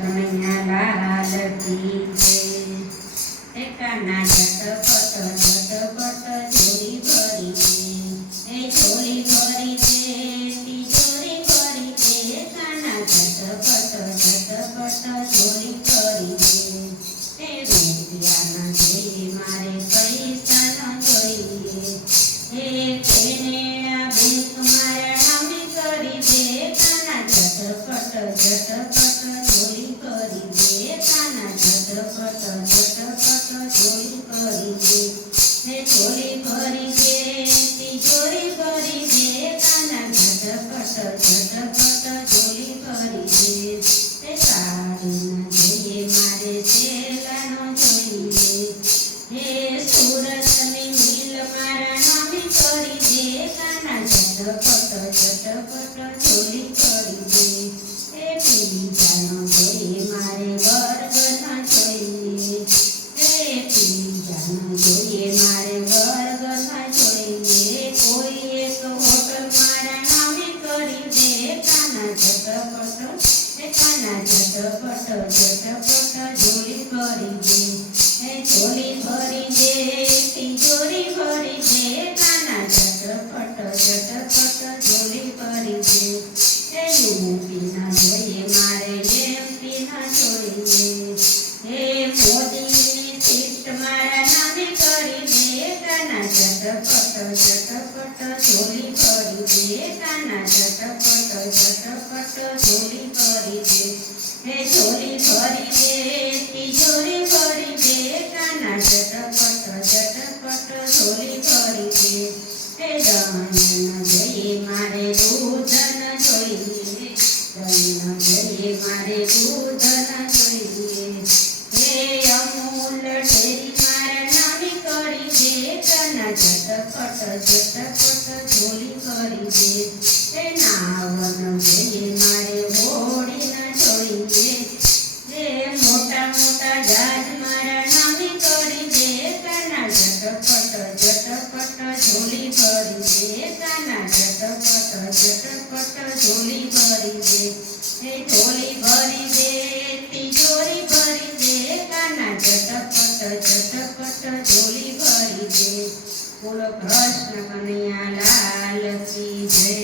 કનૈયા લાલ કી જય। એ કાના ઝટપટ ઝટપટ ઝોલી ભરી દે, એ ઝોલી ભરી દે, તિજોરી ભરી દે, કાના ઝટપટ ઝટપટ ઝોલી ભરી દે। એ રૂપિયા ન જોઈએ મારે પૈસા ન જોઈએ, એ કેનેડા બેંક મારા નામે કરી દે, કાના ઝટપટ ઝટપટ ઝોલી ભરી દે, કાના ઝટપટ ઝટપટ ઝોલી ભરી દે, એ ઝોલી ભરી દે, તિજોરી ભરી દે, કાના ઝટપટ ઝટપટ ઝોલી ભરી દે। એ સાડી ન જોઈએ મારે સેલાનો જોઈએ, એ સુરતની મિલ મારા નામે કરી દે, કાના ઝટપટ ઝટપટ ઝોલી ભરી દે। એ પીઝાનો જોઈએ મારે બર્ગર ન જોઈએ, એ પીઝાનો જોઈએ મારે બર્ગર ન જોઈએ, કોઈ એક હોટલ મારા નામે કરી દે, કાના ઝટપટ ઝટપટ ઝોલી ભરી દે, એ ઝોલી ભરી દે, તિજોરી ભરી દે, કાના ઝટપટ ઝટપટ ઝોલી ભરી દે। એ યુપી ના જોઈએ મારે એમપી ના જોઈએ, એ મોદીની સીટ મારા નામે કરી દે, કાના ઝટપટ ઝટપટ ઝોલી ભરી દે, કાના ઝટપટ ઝટપટ ઝોલી ભરી દે। એ ઝોલી ભરી દે, તિજોરી ભરી દે, કાના ઝટપટ ઝટપટ ઝોલી ભરી દે। એ દહીં ન જોઈએ મારે દૂધ ન જોઈએ, દહીં ન જોઈએ મારે દૂધ ન જોઈએ, એ અમૂલ ડેરી મારા નામે કરી દે, કાના ઝટપટ ઝટપટ ઝોલી ભરી દે। એ નાવ ન જોઈએ મારે હોડી ન જોઈએ, એ મોટા મોટા જહાજ મારા નામે કરી દે, કાના ઝટપટ ઝટપટ ઝોલી ભરી દે, કાના ઝટપટ ઝટપટ ઝોલી ભરી દે। એ ઝોલી ભરી દે, તિજોરી ભરી દે, કાના ઝટપટ ઝટપટ ઝોલી ભરી દે। બોલો